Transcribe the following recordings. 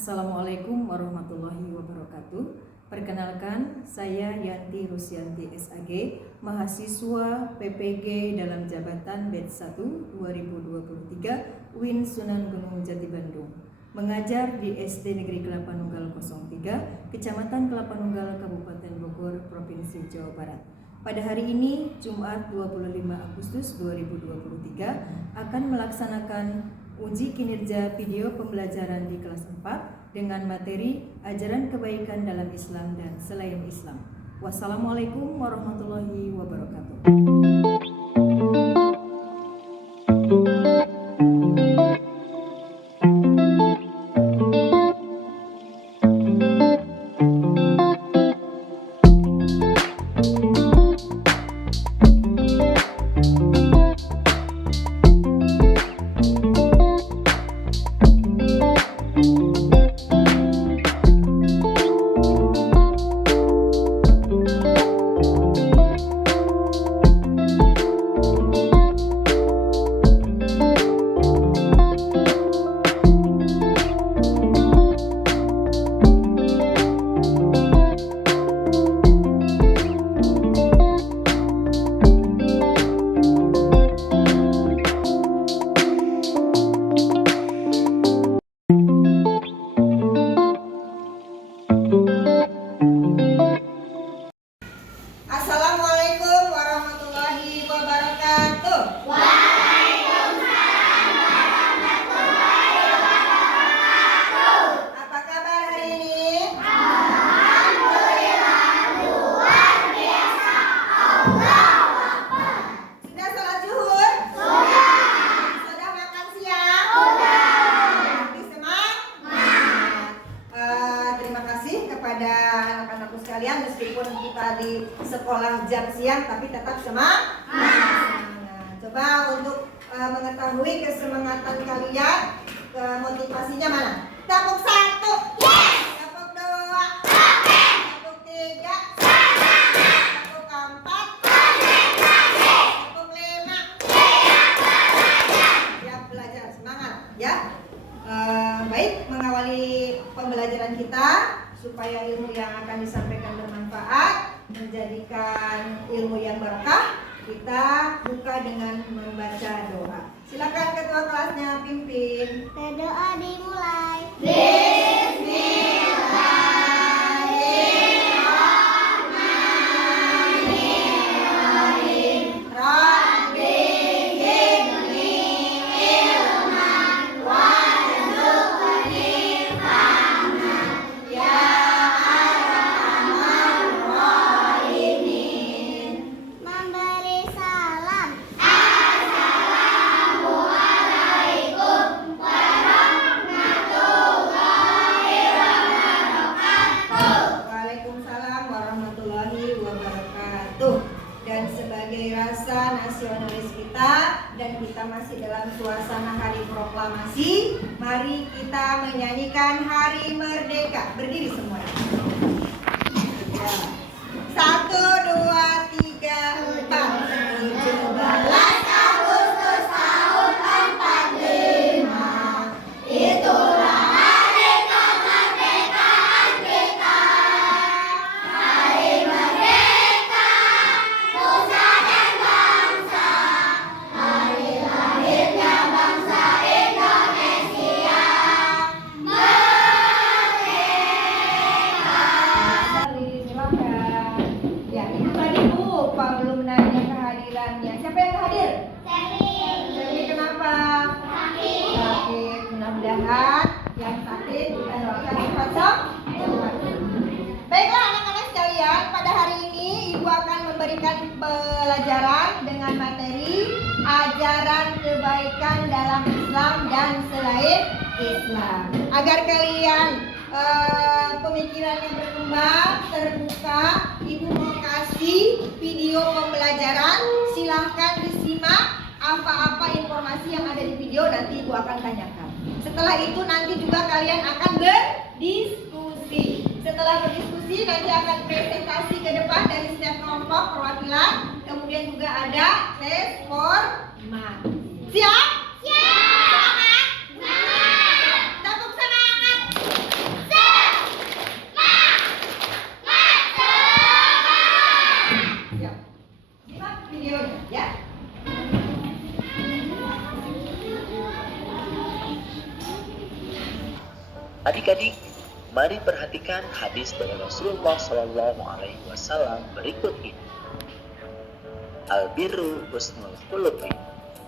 Assalamualaikum warahmatullahi wabarakatuh. Perkenalkan, saya Yanti Rusyanti SAG, mahasiswa PPG dalam jabatan Batch 1 2023 UIN Sunan Gunung Jati Bandung. Mengajar di SD Negeri Kelapa Nunggal 03, Kecamatan Kelapa Nunggal, Kabupaten Bogor, Provinsi Jawa Barat. Pada hari ini, Jumat 25 Agustus 2023, akan melaksanakan uji kinerja video pembelajaran di kelas 4 dengan materi ajaran kebaikan dalam Islam dan selain Islam. Wassalamualaikum warahmatullahi wabarakatuh. Assalamualaikum warahmatullahi wabarakatuh. Waalaikumsalam warahmatullahi wabarakatuh. Apa kabar hari ini? Alhamdulillah luar biasa. Allahu Akbar. Sudah sholat zuhur? Sudah. Sudah makan siang? Sudah. Berarti semangat. Terima kasih kepada anak-anakku sekalian, meskipun kita di sekolah jam siang tapi tetap semangat. Coba untuk mengetahui kesemangatan kalian, motivasinya mana? Tepuk 1. Yes. Tepuk 2. Oke. Tepuk 3. Semangat. Tepuk 4. Konsentrasi. Tepuk 5. Siap belajar, semangat ya. Baik, mengawali pembelajaran kita supaya ilmu yang akan disampaikan bermanfaat, menjadikan ilmu yang berkah, kita buka dengan membaca doa. Silakan ketua kelasnya pimpin. Berdoa dimulai. Bismillahirrahmanirrahim. Rabbi zidni ilman warzuqni fahman ya arhamar rahimin. Memberi salam. Assalamualaikum warahmatullahi wabarakatuh. Waalaikumsalam warahmatullahi wabarakatuh. Dan sebagai rasa nasionalis kita dan kita masih dalam suasana hari proklamasi, mari kita menyanyikan Hari Merdeka. Berdiri semua. 1, 2, 3, 4. 17 Agustus tahun 45, itulah hari kemerdekaan kita. Hari merdeka, nusa dan bangsa, hari lahirnya bangsa Indonesia. Merdeka. Silakan. Ya, itu tadi lupa belum nanya kehadirannya. Siapa yang hadir? Jadi kenapa? Sakit. Mudah-mudahan yang sakit kita doakan cepat sembuh. Baiklah anak-anak sekalian, pada hari ini Ibu akan memberikan pelajaran dengan materi ajaran kebaikan dalam Islam dan selain Islam. Agar kalian pemikirannya berkembang, terbuka, Ibu mau kasih video pembelajaran. Silahkan disimak apa-apa informasi yang ada di video, nanti Ibu akan tanyakan. Setelah itu nanti juga kalian akan berdiskusi. Setelah berdiskusi nanti akan presentasi ke depan dari setiap kelompok perwakilan. Kemudian juga ada tes format. Siap? Siap. Semangat? Tepuk semangat. Adik-adik, mari perhatikan hadis dari Rasulullah SAW berikut ini. Al-birru husnul khuluqi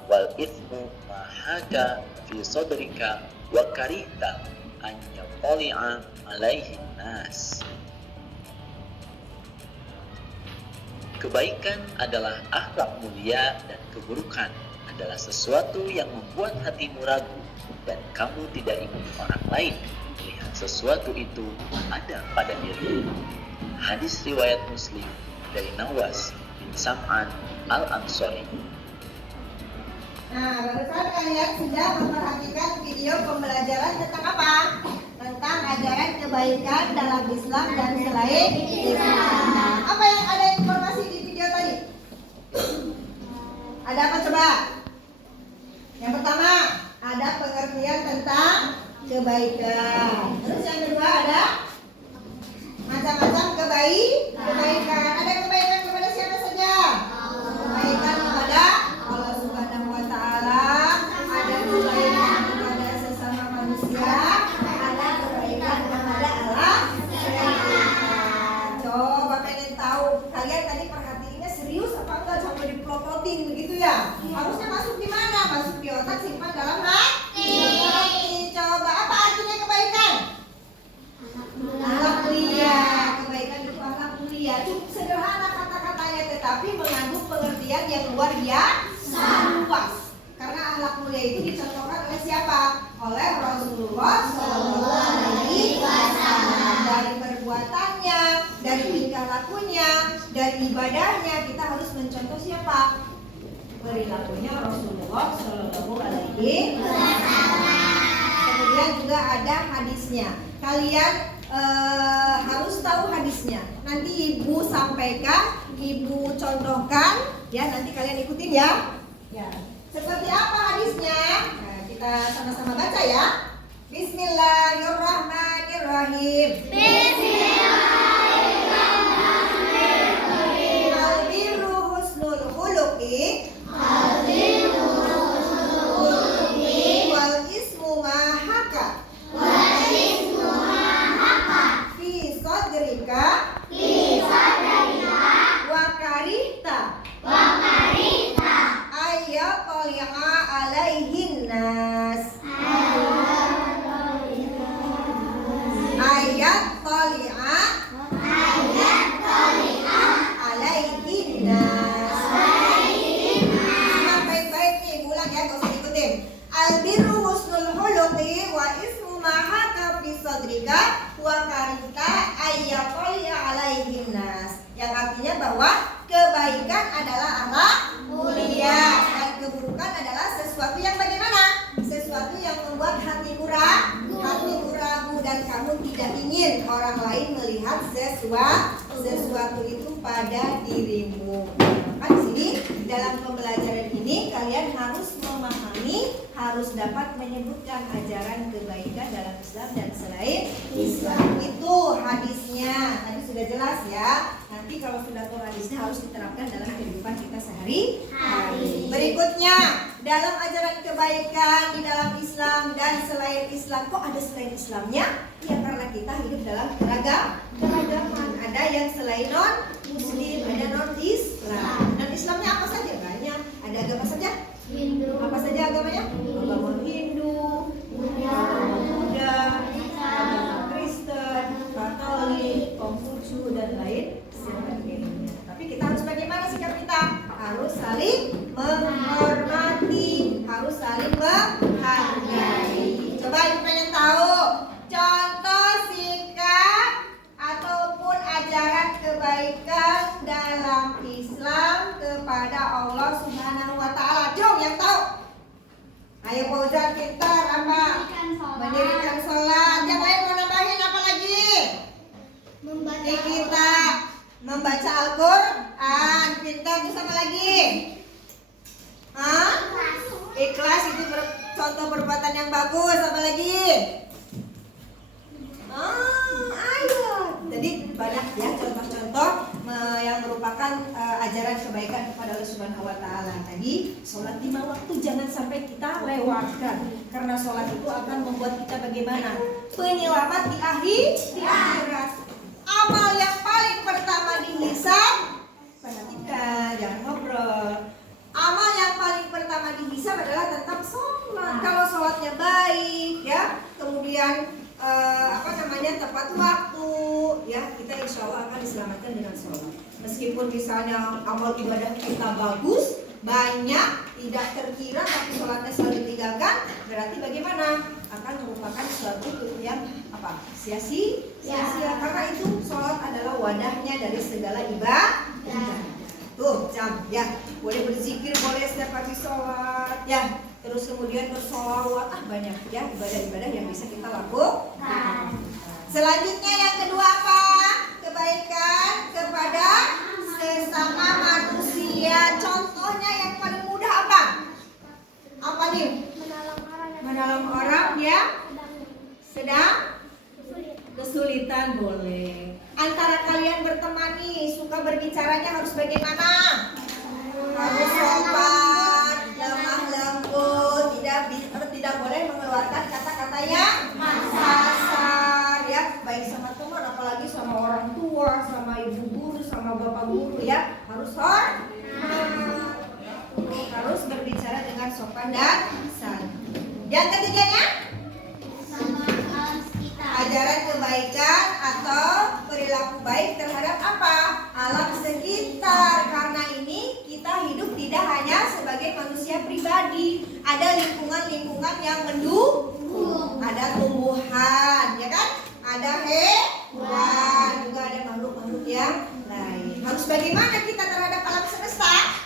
wal ithmu ma haka fi sadrika wa karihta an yattali'a alaihi nas. Kebaikan adalah akhlak mulia dan keburukan adalah sesuatu yang membuat hatimu ragu dan kamu tidak ingin orang lain melihat sesuatu itu ada pada dirimu. Hadis riwayat Muslim dari Nawas bin Sam'an Al-Ansari. Nah, barusan kalian sudah memperhatikan video pembelajaran tentang apa? Tentang ajaran kebaikan dalam Islam dan selain Islam. Nah, apa yang ada informasi di video tadi? Ada apa coba? Yang pertama, ada pengertian tentang kebaikan. Terus yang kedua ada macam-macam kebaikan. Ada kebaikan kepada siapa saja? Kebaikan kepada Allah Subhanahu wa taala, ada kebaikan kepada sesama manusia, ada kebaikan kepada Allah. Coba pengen tahu, kalian tadi perhatiinnya serius apa enggak sampai dipelototin begitu ya? Harusnya masuk di mana? Masuk di otak, simpan dalam hati. Coba apa artinya kebaikan? Akhlak mulia. Kebaikan itu akhlak mulia. Cukup sederhana kata-katanya, tetapi mengandung pengertian yang luar biasa luas. Karena akhlak mulia itu dicontohkan oleh siapa? Oleh Rasulullah SAW. Dari perbuatannya, dari tingkah lakunya, dari ibadahnya, kita harus mencontoh siapa? Perilakunya Rasulullah SAW. Kemudian juga ada hadisnya. Kalian harus tahu hadisnya. Nanti ibu sampaikan, ibu contohkan, ya nanti kalian ikutin ya. Ya. Seperti apa hadisnya? Nah, kita sama-sama baca ya. Bismillahirrahmanirrahim. Bismillahirrahmanirrahim. Al-birru husnul khuluqi. Wal ismu mahaka. Fi sadrika. Wa karihta. Ayat toli'a alaihin nas. Ayat toli'a alaihin nas. Nah, baik-baik nih, ulang ya, gak usah ikutin. Al-birru husnul khuluqi wa ismu mahaka fi sadrika wa karihta ayat toli'a alaihin nas. Yang artinya bahwa kebaikan adalah akhlak mulia dan keburukan adalah sesuatu yang bagaimana? Sesuatu yang membuat hatimu ragu dan kamu tidak ingin orang lain melihat sesuatu itu pada dirimu. Maka di sini dalam pembelajaran ini kalian harus memahami, harus dapat menyebutkan ajaran kebaikan dalam Islam dan selain Islam. Itu hadisnya. Tadi sudah jelas ya. Nanti kalau sudah tahu hadisnya harus diterapkan dalam kehidupan kita sehari-hari. Berikutnya, dalam ajaran kebaikan di dalam Islam dan selain Islam. Kok ada selain Islamnya? Ya karena kita hidup dalam keragaman. Ada yang selain non-Muslim, ada non-Islam. Non-Islamnya apa saja? Banyak. Ada agama saja? Hindu. Apa saja agamanya? Agama Hindu, agama Buddha, agama Kristen, Katolik, Konghucu dan lain sebagainya. Tapi kita harus bagaimana sikap kita? Harus saling menghormati, harus saling menghargai. Coba ibu pengen tahu contoh sikap ataupun ajaran kebaikan dalam Islam kepada Allah Subhanahu wa taala. Jom yang tahu. Ayo Fauzan, pintar apa? Mendirikan sholat. Yang lain mau nambahin apa lagi? Kita membaca Al-Quran. Pintar, terus apa lagi? Ikhlas itu contoh perbuatan yang bagus. Apa lagi? Ayo. Jadi banyak ya contoh-contoh yang merupakan ajaran ajaran kebaikan kepada Allah Subhanahu wa taala. Tadi sholat 5 waktu jangan sampai kita lewatkan. Karena sholat itu akan membuat kita bagaimana? Penyelamat di akhirat. Amal yang paling pertama dihisab, perhatikan, jangan ngobrol. Amal yang paling pertama dihisab adalah tentang sholat. Kalau sholatnya baik, ya, kemudian tepat waktu, ya, kita insya Allah akan diselamatkan dengan sholat. Meskipun misalnya amal ibadah kita bagus, banyak, tidak terkira, tapi sholatnya selalu ditinggalkan, berarti bagaimana? Akan merupakan suatu yang sia-sia. Karena itu sholat adalah wadahnya dari segala ibadah. Tuh, jam, ya, boleh berzikir, boleh setiap pagi sholat, ya. Terus kemudian bersolawat, banyak ya ibadah-ibadah yang bisa kita lakukan. Selanjutnya yang kedua apa? Kebaikan kepada sesama manusia. Contohnya yang paling mudah apa? Apa nih? Menolong orang yang sedang kesulitan boleh. Antara kalian berteman nih, suka berbicaranya harus bagaimana? Harus sopan, lemah lembut, tidak boleh mengeluarkan kata-kata yang kasar, ya, baik sama teman, apalagi sama orang tua, sama ibu guru, sama bapak guru, ya, harus harus berbicara dengan sopan dan santun. Yang ketiganya, ajaran kebaikan atau perilaku baik terhadap apa? Alam sekitar. Karena ini kita hidup tidak hanya sebagai manusia pribadi, ada lingkungan-lingkungan yang mendukung, ada tumbuhan, ya kan? Ada hewan, juga ada makhluk-makhluk yang lain. Harus bagaimana kita terhadap alam semesta?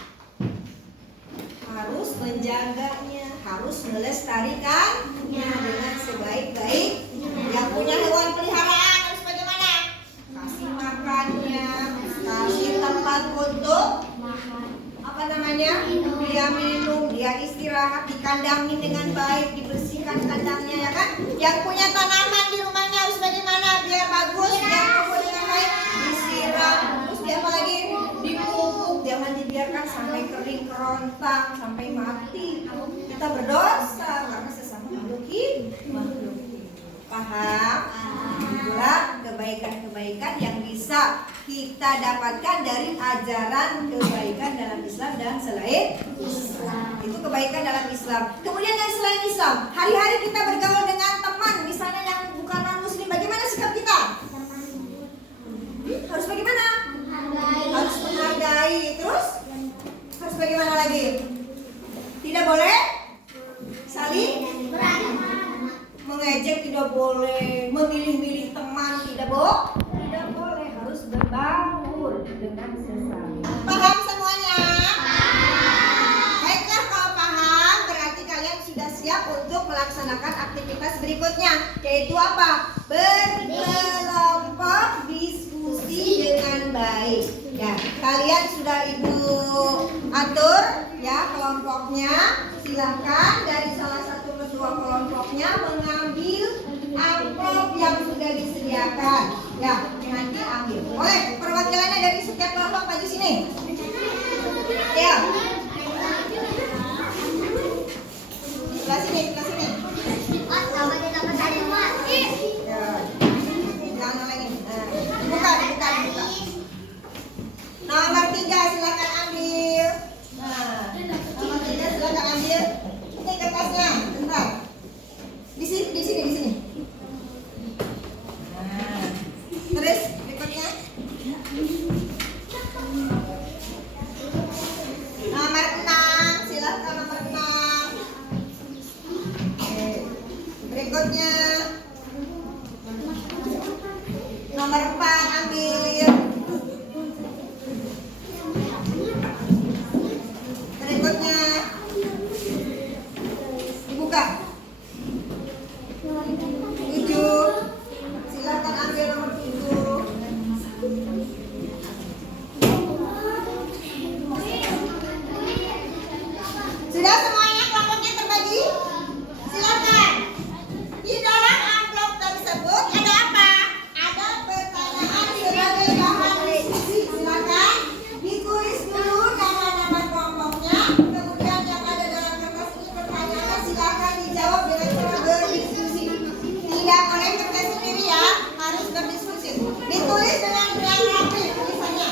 Harus menjaganya, harus melestarikannya dengan sebaik-baik. Yang punya hewan peliharaan harus bagaimana? Kasih makannya, kasih tempat untuk dia minum, dia istirahat, dikandangin dengan baik, dibersihkan kandangnya, ya kan? Yang punya tanaman di rumahnya harus bagaimana biar bagus, biar tumbuh dengan baik, disiram, terus dia apa lagi? Dipupuk, jangan dibiarkan sampai kering kerontang, sampai mati. Kita berdosa karena sesama makhluk hidup. Paham? Itulah kebaikan-kebaikan yang bisa kita dapatkan dari ajaran kebaikan dalam Islam dan selain Islam. Itu kebaikan dalam Islam. Kemudian yang selain Islam, hari-hari kita bergaul dengan teman, misalnya yang bukan non-muslim, bagaimana sikap kita? Harus bagaimana? Harus menghargai. Terus harus bagaimana lagi? Tidak boleh saling mengejek, tidak boleh memilih-milih teman, tidak boleh, harus berbaur dengan sesama. Paham semuanya? Baiklah, kalau paham berarti kalian sudah siap untuk melaksanakan aktivitas berikutnya, yaitu apa? Berkelompok diskusi dengan baik. Ya, kalian sudah ibu atur ya kelompoknya. Silahkan dari salah satu ketua kelompoknya mengambil amplop yang sudah disediakan. Ya, nanti ambil. Boleh, perwakilannya dari setiap kelompok maju sini. Ya. Sebelah sini, sebelah sini. Ya. Jangan lagi. Buka. Nomor 3 silakan ambil. Nah, nomor 3 silakan ambil. Ini kertasnya, bentar. Di sini. Nah, terus berikutnya. Nomor 6, silakan nomor 6. Oke. Berikutnya. Nomor 4 ambil. Berikutnya dibuka. 7, silakan ambil nomor 7. Sudah semuanya kelompoknya terbagi? Silakan. Di dalam amplop tersebut ada apa? Ada pertanyaan tidak boleh kerja sendiri ya, harus berdiskusi. Ditulis dengan yang rapi tulisannya.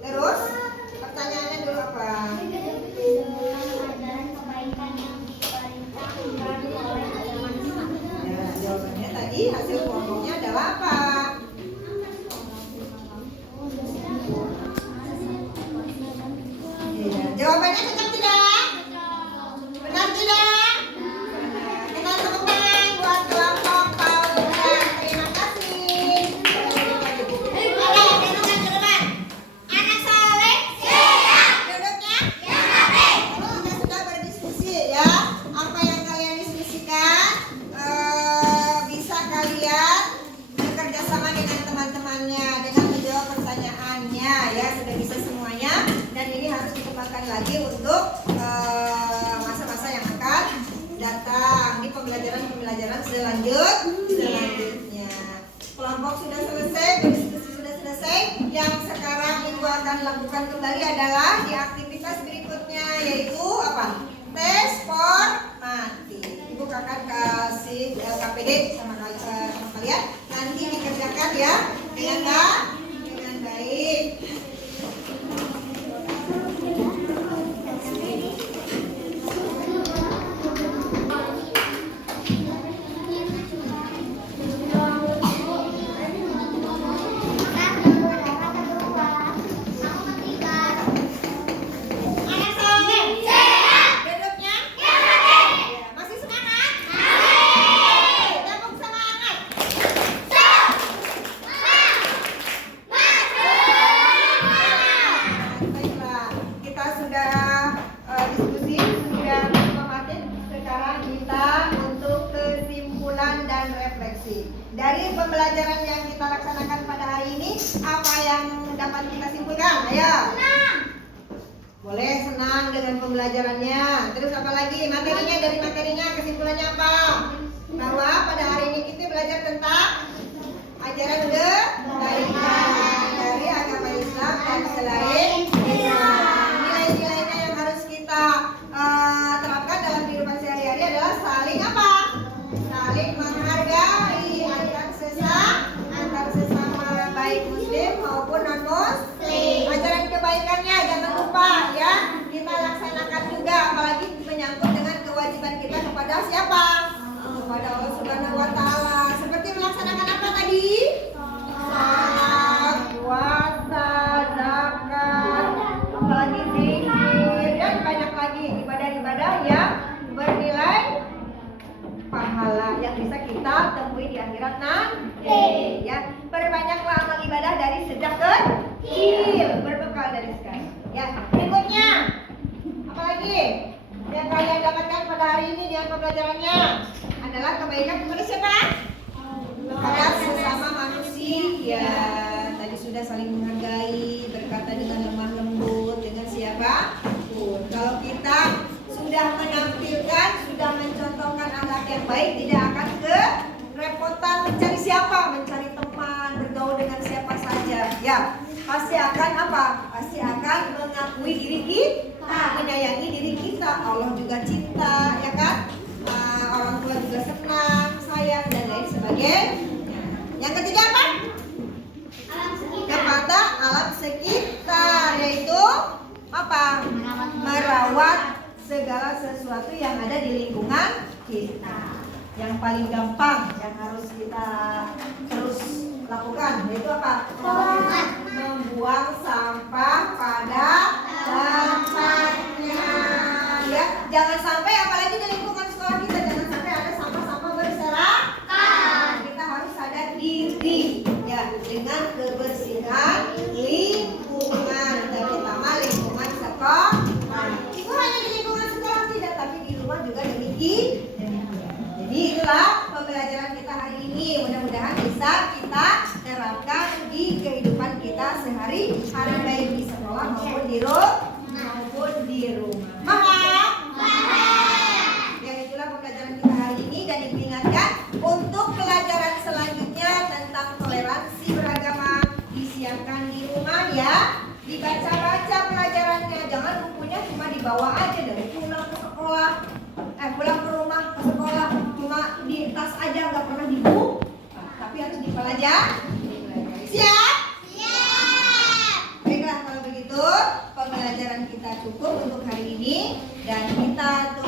Terus pertanyaannya dulu apa? Ya, jawabannya tadi hasil kelompoknya adalah apa? Ya, jawabannya cocok tidak? Benar tidak? Kita tepuk tangan buat kelompok Paula. Terima kasih. Oke, dudukkan ke depan. Anak soleh siap. Duduknya kita sudah berdiskusi ya. Apa yang kalian diskusikan bisa kalian bekerja sama dengan teman-temannya dengan menjawab pertanyaannya ya, sudah bisa semuanya. Dan ini harus dikembangkan lagi untuk masa-masa yang akan datang di pembelajaran selanjutnya. Kelompok sudah selesai, berdiskusi sudah selesai. Yang sekarang Ibu akan lakukan kembali adalah di aktivitas berikutnya, yaitu apa? Tes formasi. Ibu akan kasih KPD sama kalian. Nanti dikerjakan ya dengan baik. Anak soleh siap. Duduknya ya. Masih semangat? Tepuk semangat. Baiklah, kita sudah diskusi, sudah mengamati. Sekarang kita untuk kesimpulan dan refleksi. Dari pembelajaran yang kita laksanakan pada hari ini, apa yang dapat kita simpulkan? Ayo. Boleh senang dengan pembelajarannya. Terus apa lagi? Materinya, dari materinya kesimpulannya apa? Bahwa pada hari ini kita belajar tentang ajaran kebaikan dari agama Islam dan selain Islam. Nilai-nilainya yang harus kita terapkan dalam kehidupan sehari-hari adalah saling apa? Saling menghargai antar sesama baik muslim maupun non muslim. Ajaran kebaikannya jangan lupa ya, kita laksanakan juga, apalagi menyangkut dengan kewajiban kita kepada siapa? Kepada Allah Subhanahu wa taala. Seperti melaksanakan apa tadi? Salat, puasa, zakat, apalagi zikir dan banyak lagi ibadah-ibadah yang bernilai pahala yang bisa kita temui di akhirat nanti ya. Perbanyaklah amal ibadah dari sejak kecil, berbekal dari sekarang ya. Berikutnya apa lagi yang kalian dapatkan pada hari ini dengan pembelajarannya adalah kebaikan kepada siapa? Kepada sesama manusia. Tadi sudah saling menghargai, berkata dengan lemah lembut dengan siapapun. Kalau kita sudah menampilkan, sudah mencontohkan akhlak yang baik, tidak akan kerepotan mencari siapa, mencari teman, bergaul dengan siapa saja. Ya, pasti akan apa? Pasti akan mengakui diri kita, menyayangi diri kita. Allah juga cinta, ya kan? Orang tua juga senang, sayang dan lain sesuatu yang ada di lingkungan kita. Yang paling gampang yang harus kita terus lakukan yaitu apa? Membuang sampah pada tempatnya. Ya, jangan sampai apalagi di lingkungan sekolah kita jangan sampai ada sampah-sampah berserakan. Kita harus sadar diri ya dengan kebersihan lingkungan, terutama lingkungan sekolah. Itu hanya di lingkungan sekolah tidak, tapi di rumah juga demikian. Jadi itulah pembelajaran kita hari ini. Mudah-mudahan bisa kita terapkan di kehidupan kita sehari-hari, baik di sekolah maupun di rumah. Mahal? Ya, itulah pembelajaran kita hari ini dan diperingatkan untuk pelajaran selanjutnya tentang toleransi beragama disiapkan di rumah ya. Dibaca-baca pelajarannya, jangan bukunya cuma dibawa aja dari pulang ke sekolah, pulang ke rumah ke sekolah cuma di tas aja nggak pernah dibuka, tapi harus dipelajari. Siap? Siap. Baiklah kalau begitu pembelajaran kita cukup untuk hari ini dan kita